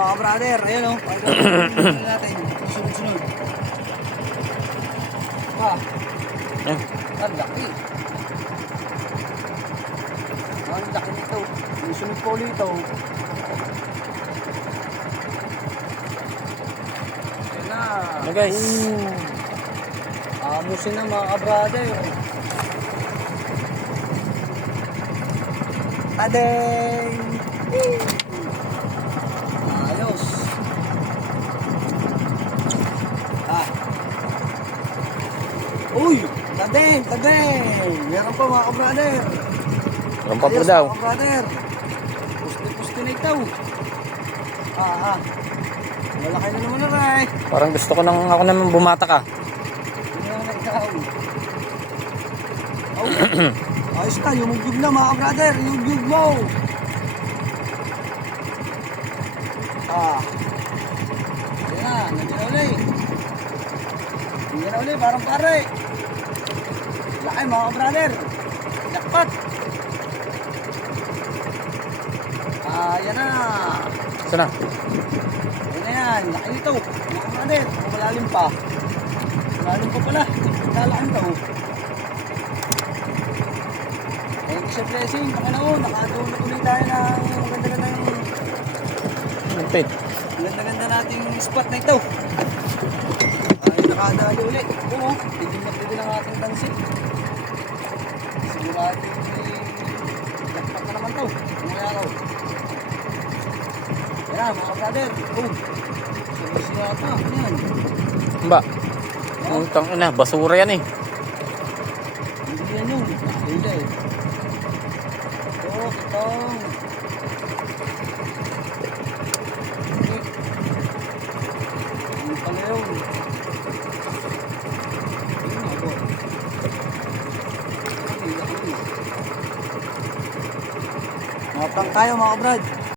mga brother. Ayan o. Pagkakas natin. Sunod-sunod. Pa. Ang laki. Ang laki nito. Yung sunod po ulit ito. Ayan na. Ano guys? Amusin na mga brother. Adeng! Ayos. Uy! Tadeng! Tadeng! Meron pa mga brother. Meron pa po daw. Mga brother. Pusti-pusti na ito. Malaki na naman na rin. Parang gusto ko nang ako naman bumata ka. Hindi na nagkaw. Ayos na, yumugyug na mga brother. Yumugyug mo. Ayan na, nandiyan na ulit. Nandiyan na ulit, parang pare. Laki mga brother. Jackpot. Ayan na. Sana? Ayan na yan, laki nito. Mga brother, malalim pa. Malalim pa pala. Lalakan to. Thank you sa blessing. Pakalaon, nakadoon na ulit tayo ng maganda-gandang Lupit. ganda-ganda nating spot na ito. Ay, nakadali ulit. Oo, tigil na pwede ng ating tansit. Sigurado jackpot na naman ito. Mga araw. Ayan, mga brother. Service na ito. Ayan. Ba? Utang ina, basura yan eh. Hindi yan yun. Hindi eh. Itong. Ano pala yun? Matang tayo mga brad.